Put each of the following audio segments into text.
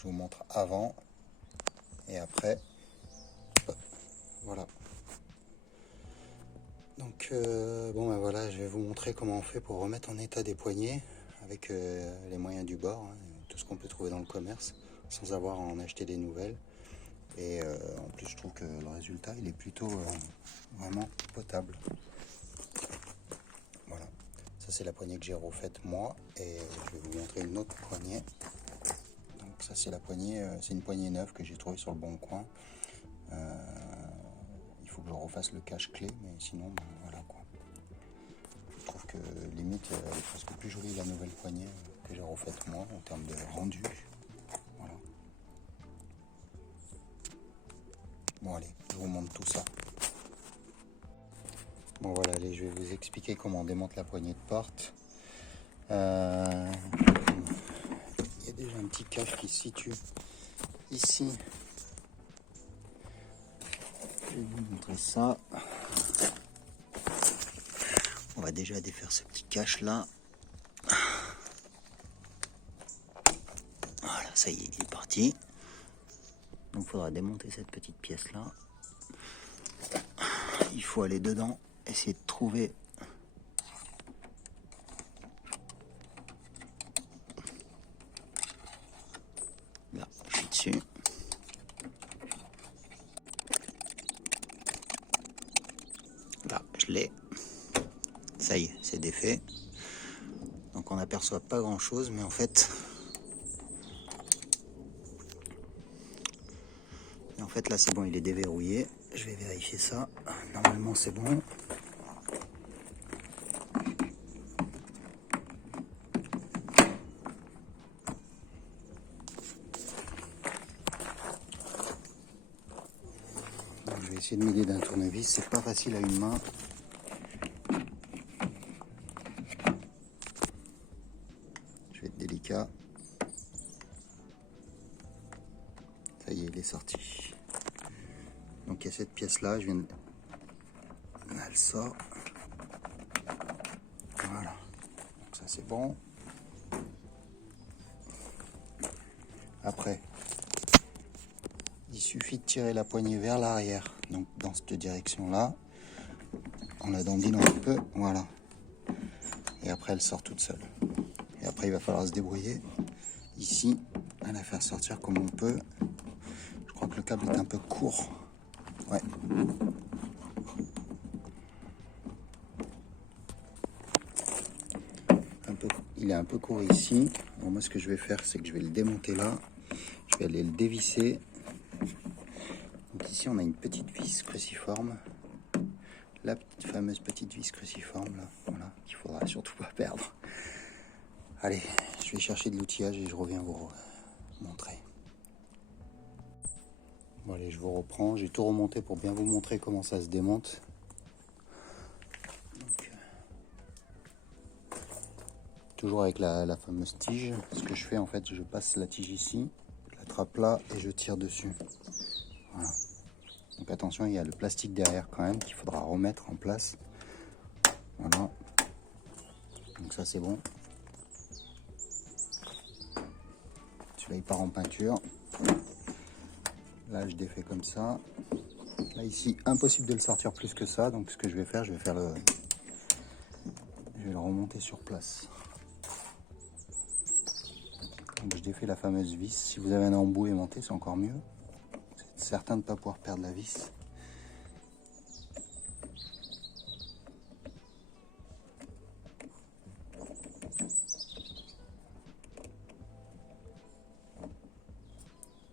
Je vous montre avant et après. Voilà. Donc bon ben voilà, je vais vous montrer comment on fait pour remettre en état des poignées avec les moyens du bord, hein, tout ce qu'on peut trouver dans le commerce, sans avoir à en acheter des nouvelles. Et en plus je trouve que le résultat il est plutôt vraiment potable. Voilà, ça c'est la poignée que j'ai refaite moi, et je vais vous montrer une autre poignée. Donc ça c'est la poignée, c'est une poignée neuve que j'ai trouvée sur le Bon Coin. Il faut que je refasse le cache-clé, mais sinon ben, voilà quoi. Je trouve que limite elle est presque plus jolie la nouvelle poignée que j'ai refaite moi en termes de rendu. Voilà. Bon allez, je vous montre tout ça. Bon voilà, allez, je vais vous expliquer comment on démonte la poignée de porte. Il y a déjà un petit cache qui se situe ici. Je vais vous montrer ça. On va déjà défaire ce petit cache là. Voilà, ça y est, il est parti. Donc il faudra démonter cette petite pièce là. Il faut aller dedans, essayer de trouver là, je suis dessus. Là, je l'ai. Ça y est, c'est défait. Donc on n'aperçoit pas grand chose, mais en fait là c'est bon, il est déverrouillé. Je vais vérifier ça. Normalement c'est bon. Donc, je vais essayer de m'aider d'un tournevis. C'est pas facile à une main. Je vais être délicat. Ça y est, il est sorti. Donc il y a cette pièce là, je viens de... Là, elle sort. Voilà. Donc ça c'est bon. Après, il suffit de tirer la poignée vers l'arrière, donc dans cette direction-là. On la dandine un peu, voilà. Et après, elle sort toute seule. Et après, il va falloir se débrouiller ici, à la faire sortir comme on peut. Je crois que le câble est un peu court. Ouais. Il est un peu court ici. Alors moi, ce que je vais faire, c'est que je vais le démonter là. Je vais aller le dévisser. Donc ici, on a une petite vis cruciforme. La fameuse petite vis cruciforme là, voilà, qu'il faudra surtout pas perdre. Allez, je vais chercher de l'outillage et je reviens vous montrer. Bon allez, je vous reprends. J'ai tout remonté pour bien vous montrer comment ça se démonte. Donc, toujours avec la fameuse tige. Ce que je fais en fait, je passe la tige ici, je l'attrape là et je tire dessus. Voilà. Donc attention, il y a le plastique derrière quand même qu'il faudra remettre en place. Voilà. Donc ça c'est bon. Celui-là il part en peinture. Là je défais comme ça. Là ici impossible de le sortir plus que ça. Donc ce que je vais faire, je vais le remonter sur place. Donc je défais la fameuse vis. Si vous avez un embout aimanté, c'est encore mieux. Vous êtes certain de ne pas pouvoir perdre la vis.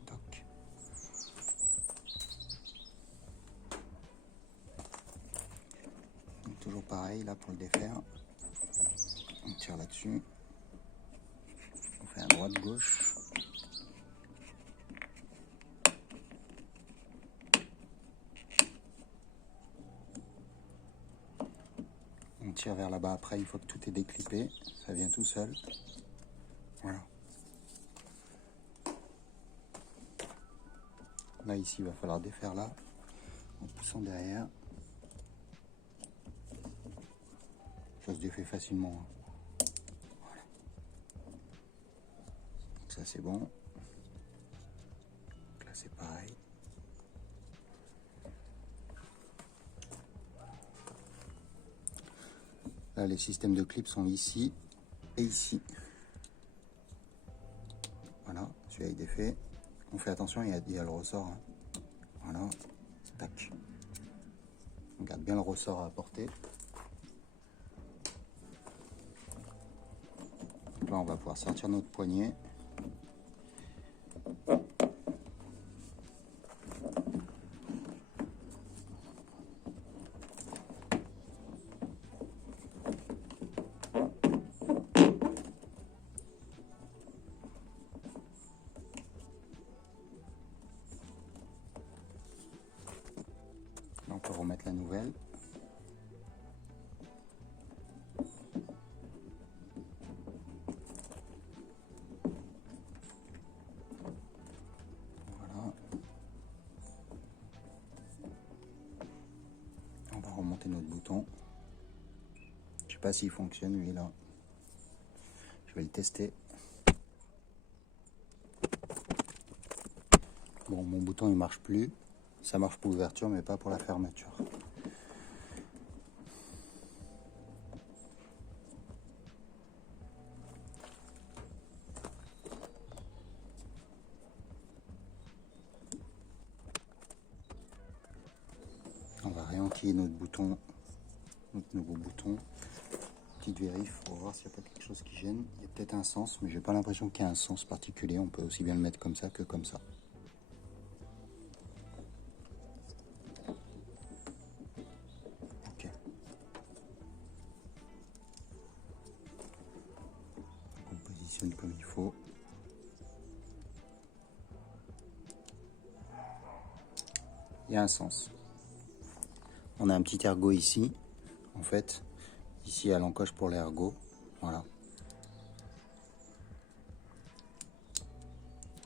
Donc. Donc toujours pareil là pour le défaire. On tire là-dessus. On fait à droite-gauche. On tire vers là-bas après, une fois que tout est déclippé, ça vient tout seul. Voilà. Là ici, il va falloir défaire là, en poussant derrière. Ça se défait facilement. Hein. Voilà. Donc ça c'est bon. c'est pareil. Là, les systèmes de clips sont ici et ici. Voilà, celui-là il est fait. On fait attention, il y a le ressort. Hein. Voilà, tac. On garde bien le ressort à apporter. Donc là, on va pouvoir sortir notre poignet. Là, on peut remettre la nouvelle. Voilà. On va remonter notre bouton. Je sais pas s'il fonctionne lui là. Je vais le tester. Bon, mon bouton il marche plus. Ça marche pour l'ouverture mais pas pour la fermeture. On va réenquiller notre bouton, notre nouveau bouton. Petite vérif pour voir s'il n'y a pas quelque chose qui gêne. Il y a peut-être un sens, mais j'ai pas l'impression qu'il y ait un sens particulier. On peut aussi bien le mettre comme ça que comme ça. Ok. On positionne comme il faut. Il y a un sens. On a un petit ergot ici, en fait. Ici à l'encoche pour l'ergot. Voilà.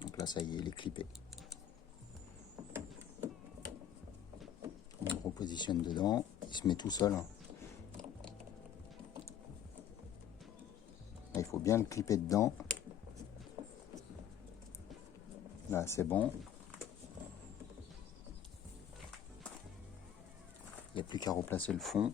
Donc là, ça y est, il est clippé. On le repositionne dedans. Il se met tout seul. Là, il faut bien le clipper dedans. Là, c'est bon. Il n'y a plus qu'à replacer le fond.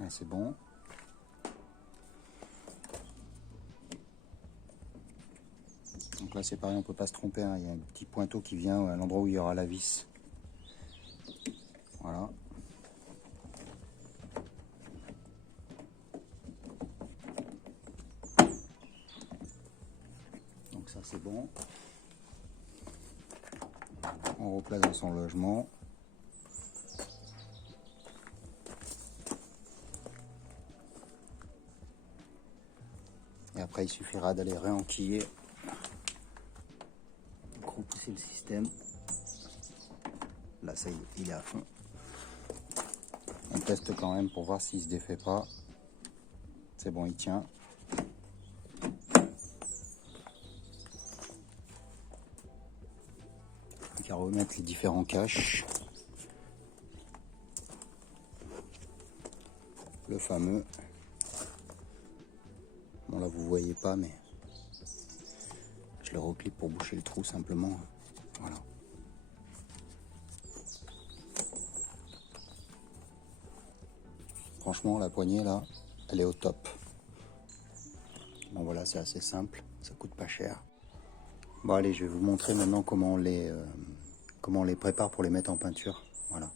Là, c'est bon. Donc là, c'est pareil, on ne peut pas se tromper. Hein. Il y a un petit pointeau qui vient à l'endroit où il y aura la vis. Voilà. Donc ça, c'est bon. On replace dans son logement. Et après, il suffira d'aller réenquiller. Repousser le système. Là, ça y est, il est à fond. On teste quand même pour voir s'il se défait pas. C'est bon, il tient. Il y a à remettre les différents caches. Le fameux. Bon là vous voyez pas, mais je le reclipe pour boucher le trou simplement. Voilà. Franchement la poignée là, elle est au top. Bon voilà, c'est assez simple, ça coûte pas cher. Bon allez, je vais vous montrer maintenant comment on les prépare pour les mettre en peinture. Voilà.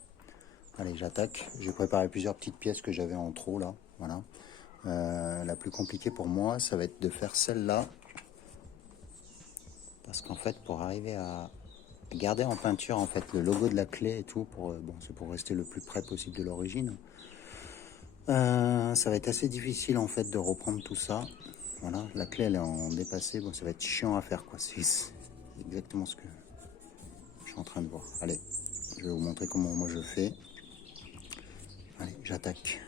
Allez, j'attaque. J'ai préparé plusieurs petites pièces que j'avais en trop là. Voilà. La plus compliquée pour moi, ça va être de faire celle-là. Parce qu'en fait, pour arriver à garder en peinture en fait le logo de la clé et tout, bon, c'est pour rester le plus près possible de l'origine. Ça va être assez difficile en fait de reprendre tout ça. Voilà, la clé elle est en dépassé. Bon, ça va être chiant à faire quoi. C'est exactement ce que je suis en train de voir. Allez, je vais vous montrer comment moi je fais. Allez, j'attaque.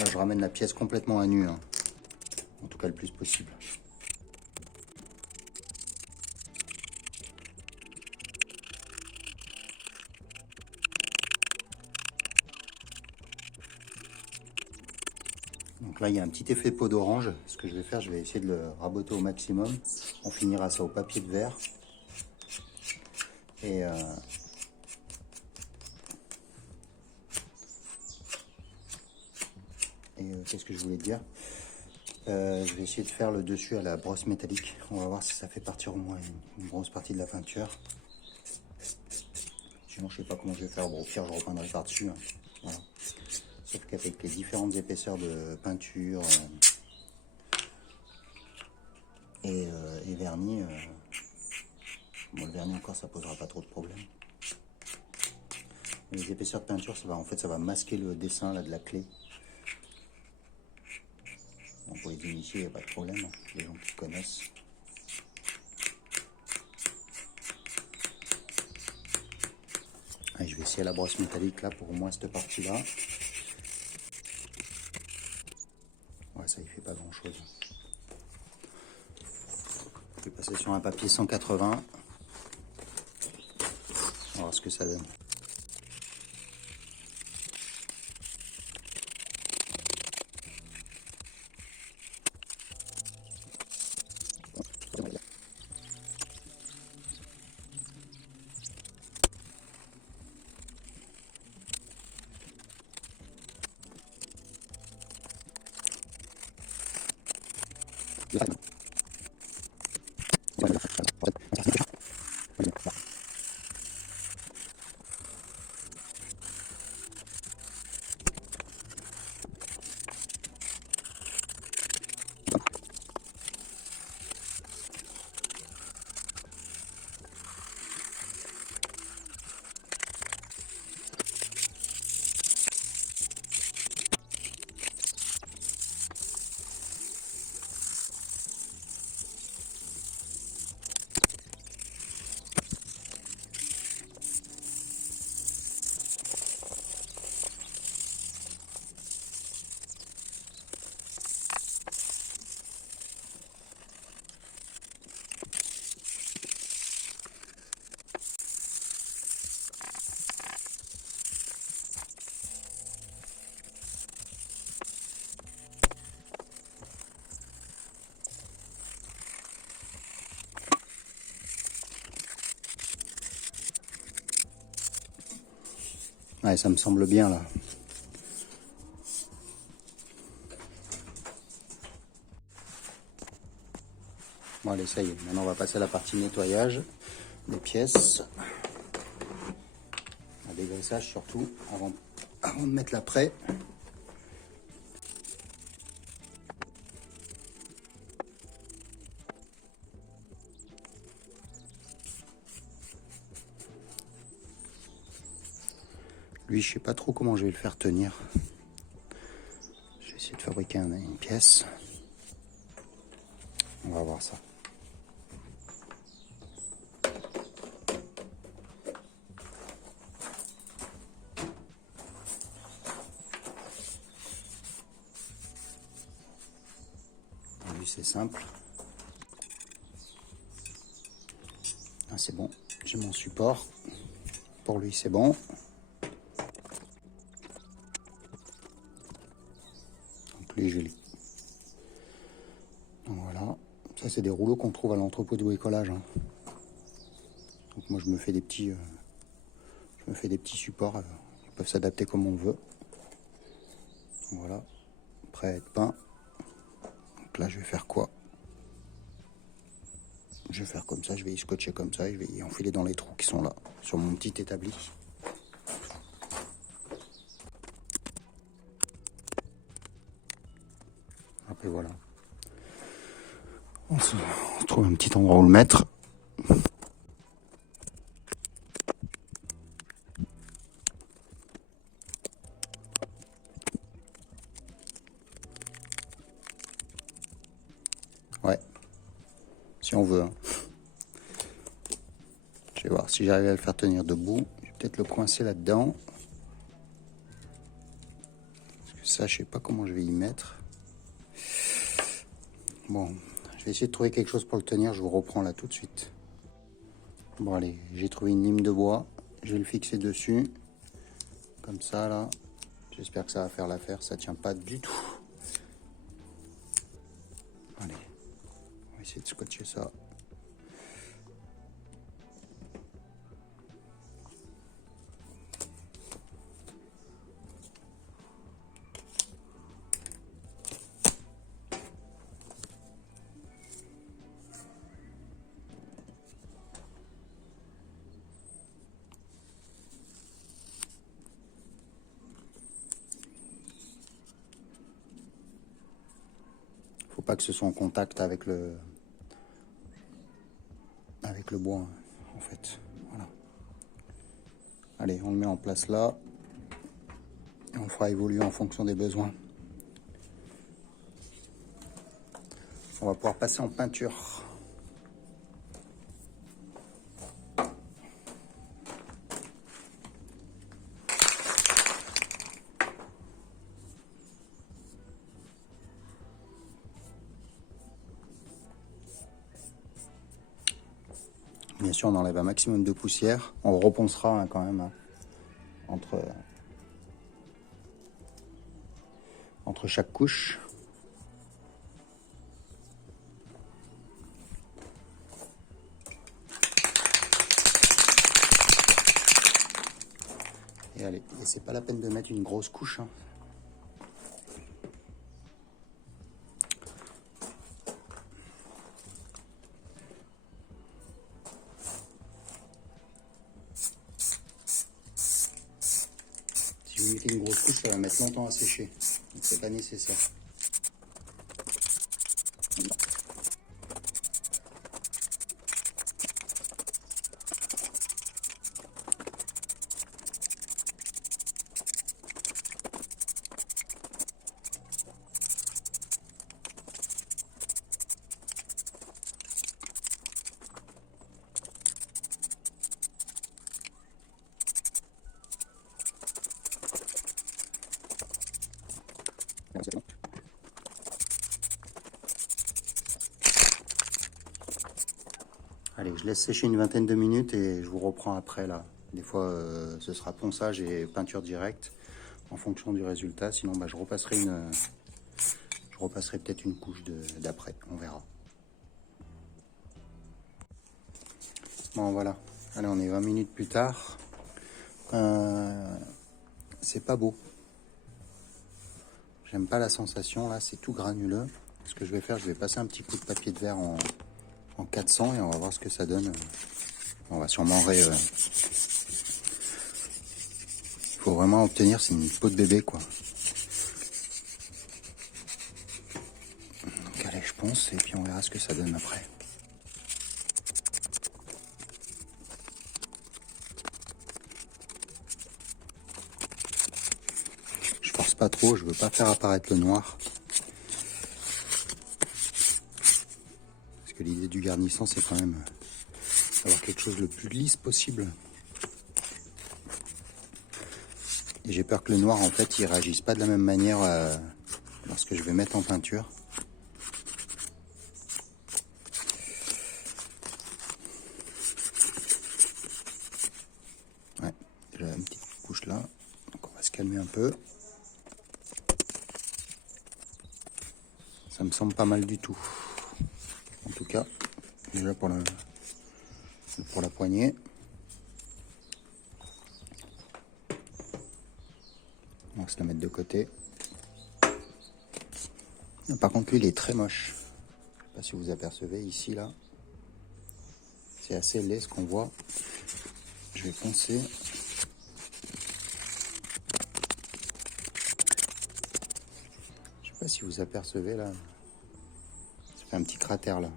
Là, je ramène la pièce complètement à nu, hein. En tout cas le plus possible. Donc là, il y a un petit effet peau d'orange. Ce que je vais faire, je vais essayer de le raboter au maximum. On finira ça au papier de verre. Et qu'est-ce que je voulais dire? Je vais essayer de faire le dessus à la brosse métallique. On va voir si ça fait partir au moins une grosse partie de la peinture. Sinon, je sais pas comment je vais faire. Bon, au pire, je repeindrai par-dessus, hein. Voilà. Sauf qu'avec les différentes épaisseurs de peinture et vernis, bon, le vernis encore, ça posera pas trop de problème. Les épaisseurs de peinture, ça va, en fait, ça va masquer le dessin là, de la clé. Bon, pour les initiés, il n'y a pas de problème, hein, les gens qui connaissent. Allez, je vais essayer la brosse métallique là pour au moins cette partie-là. Ouais, ça y fait pas grand-chose. Je vais passer sur un papier 180. On va voir ce que ça donne. Ouais, ça me semble bien là. Bon, allez, ça y est. Maintenant, on va passer à la partie nettoyage des pièces. Un dégraissage surtout, avant de mettre l'après. Lui, je sais pas trop comment je vais le faire tenir. Je vais essayer de fabriquer une pièce. On va voir ça. Lui, c'est simple. Ah, c'est bon. J'ai mon support. Pour lui, c'est bon. Donc, lui est joli. Donc, voilà. Ça, c'est des rouleaux qu'on trouve à l'entrepôt de bricolage, hein. Donc, moi, je me fais des petits supports. Ils peuvent s'adapter comme on veut. Donc, voilà. Prêt à être peint. Donc là, je vais faire quoi? Je vais faire comme ça, je vais y scotcher comme ça et je vais y enfiler dans les trous qui sont là, sur mon petit établi. Après voilà. On trouve un petit endroit où le mettre. Ouais, si on veut, hein. Je vais voir si j'arrive à le faire tenir debout. Je vais peut-être le coincer là-dedans. Parce que ça, je sais pas comment je vais y mettre. Bon, je vais essayer de trouver quelque chose pour le tenir. Je vous reprends là tout de suite. Bon, allez, j'ai trouvé une lime de bois. Je vais le fixer dessus. Comme ça, là. J'espère que ça va faire l'affaire. Ça tient pas du tout. Allez, on va essayer de scotcher ça. Faut pas que ce soit en contact avec le bois, en fait. Voilà. Allez, on le met en place là. Et on le fera évoluer en fonction des besoins. On va pouvoir passer en peinture. Bien sûr, on enlève un maximum de poussière. On reponcera quand même entre chaque couche. Et allez, et c'est pas la peine de mettre une grosse couche. Si vous mettez une grosse couche, ça va mettre longtemps à sécher. Donc c'est pas nécessaire. Allez, je laisse sécher une vingtaine de minutes et je vous reprends après là. Des fois, ce sera ponçage et peinture directe en fonction du résultat. Sinon, bah, je repasserai peut-être une couche d'après. On verra. Bon, voilà. Allez, on est 20 minutes plus tard. C'est pas beau. J'aime pas la sensation là, c'est tout granuleux. Ce que je vais faire, je vais passer un petit coup de papier de verre en 400 et on va voir ce que ça donne. On va sûrement il faut vraiment obtenir, c'est une peau de bébé quoi. Donc allez, je ponce et puis on verra ce que ça donne après. Je force pas trop, je veux pas faire apparaître le noir. Parce que l'idée du garnissant, c'est quand même d'avoir quelque chose le plus lisse possible. Et j'ai peur que le noir, en fait, il réagisse pas de la même manière lorsque je vais mettre en peinture. Ouais, j'ai une petite couche là. Donc on va se calmer un peu. Ça me semble pas mal du tout. En tout cas, déjà pour la poignée. On va se la mettre de côté. Par contre, lui, il est très moche. Je sais pas si vous apercevez ici, là. C'est assez laid ce qu'on voit. Je vais poncer. Je sais pas si vous apercevez, là. Ça fait un petit cratère, là.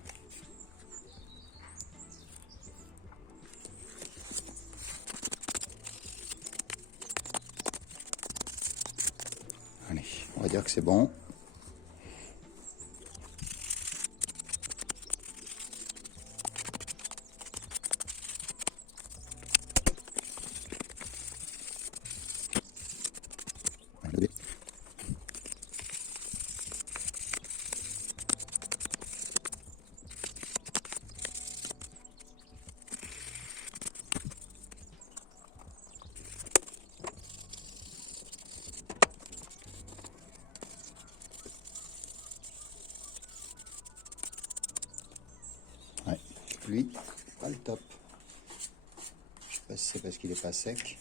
Allez, on va dire que c'est bon. pluie, pas le top. Je sais pas si c'est parce qu'il est pas sec.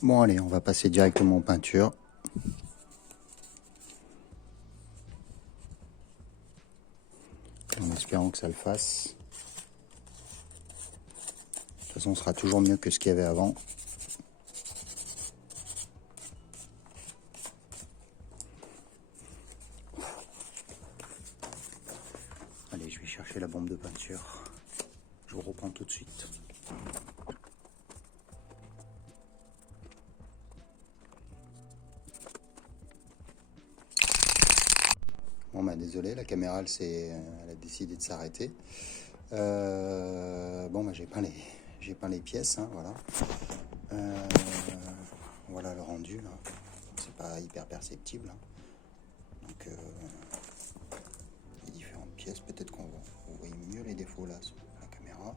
Bon allez, on va passer directement en peinture. En espérant que ça le fasse. De toute façon, ce sera toujours mieux que ce qu'il y avait avant. Allez, je vais chercher la bombe de peinture. Je vous reprends tout de suite. Bon bah désolé, la caméra elle a décidé de s'arrêter. Bon bah j'ai peint les pièces, hein, voilà. Voilà le rendu là. C'est pas hyper perceptible. Hein. Donc les différentes pièces, peut-être qu'on voit mieux les défauts là sur la caméra.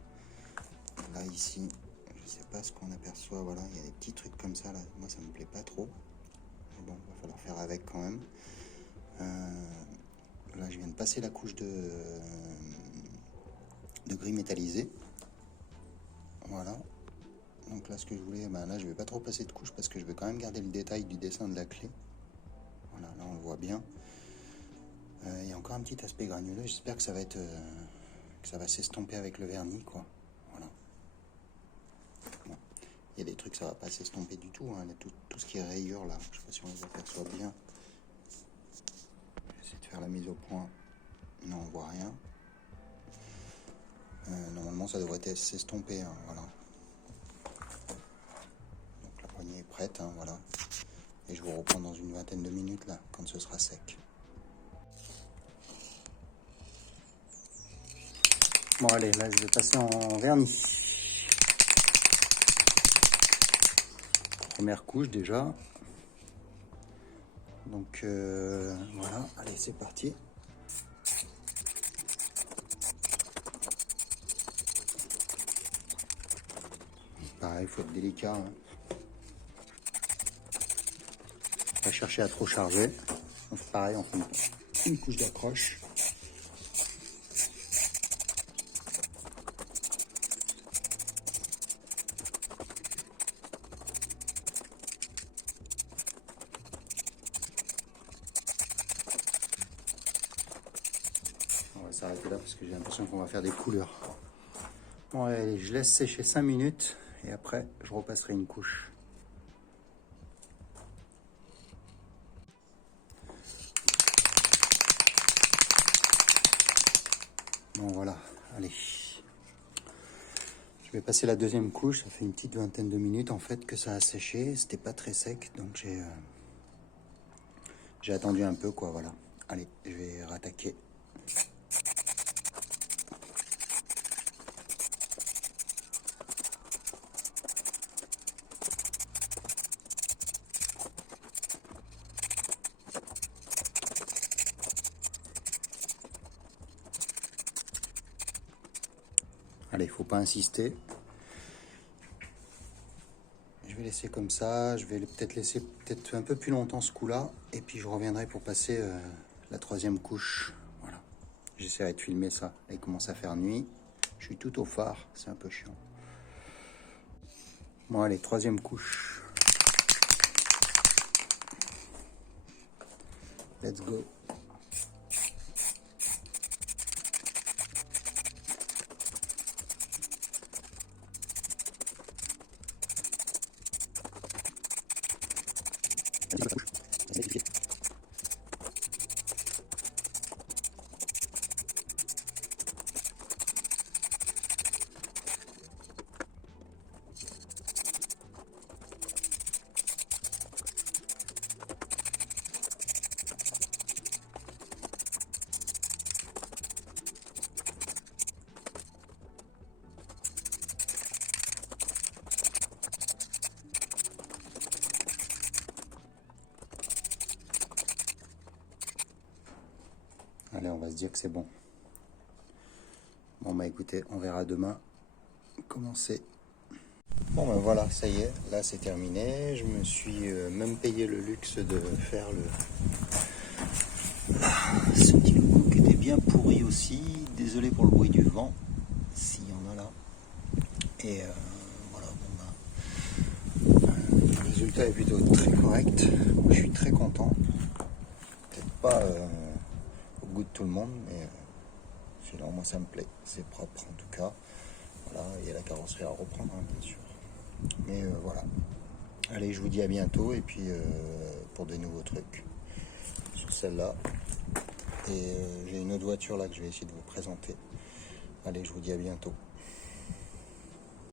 Là ici, je sais pas ce qu'on aperçoit, voilà, il y a des petits trucs comme ça là. Moi ça me plaît pas trop. Mais bon, il va falloir faire avec quand même. Là, je viens de passer la couche de gris métallisé. Voilà. Donc là, ce que je voulais, ben là, je vais pas trop passer de couche parce que je vais quand même garder le détail du dessin de la clé. Voilà, là, on le voit bien. Il y a encore un petit aspect granuleux. J'espère que ça va être, que ça va s'estomper avec le vernis, quoi. Voilà. Bon. Il y a des trucs, ça va pas s'estomper du tout. Hein. Tout ce qui est rayures là, je sais pas si on les aperçoit bien. J'essaie de faire la mise au point. Non, on voit rien. Normalement, ça devrait s'estomper. Hein, voilà. Donc la poignée est prête. Hein, voilà. Et je vous reprends dans une vingtaine de minutes là, quand ce sera sec. Bon allez, là je vais passer en vernis. Première couche déjà. Donc voilà, allez c'est parti. Pareil, il faut être délicat. Hein. Pas chercher à trop charger. Donc pareil, on fait une couche d'accroche. On va s'arrêter là parce que j'ai l'impression qu'on va faire des couleurs. Bon allez, je laisse sécher 5 minutes et après je repasserai une couche. Bon voilà, allez. Je vais passer la deuxième couche, ça fait une petite vingtaine de minutes en fait que ça a séché, c'était pas très sec donc j'ai attendu un peu quoi, voilà. Allez, je vais rattaquer. Allez, il faut pas insister. Je vais laisser comme ça, je vais peut-être laisser peut-être un peu plus longtemps ce coup-là, et puis je reviendrai pour passer la troisième couche. Voilà. J'essaierai de filmer ça. Là, il commence à faire nuit. Je suis tout au phare, c'est un peu chiant. Bon, allez, troisième couche. Let's go. Allez, on va se dire que c'est bon. Bon, bah écoutez, on verra demain comment c'est. Bon ben voilà, ça y est, là c'est terminé. Je me suis même payé le luxe de faire ce petit logo qui était bien pourri aussi. Désolé pour le bruit du vent, s'il y en a là. Et voilà, bon ben, le résultat est plutôt très correct. Moi, je suis très content. Peut-être pas au goût de tout le monde, mais celui-là, moi ça me plaît. C'est propre en tout cas. Voilà, il y a la carrosserie à reprendre, hein, bien sûr. Mais voilà. Allez, je vous dis à bientôt et puis pour des nouveaux trucs sur celle-là. Et j'ai une autre voiture là que je vais essayer de vous présenter. Allez, je vous dis à bientôt.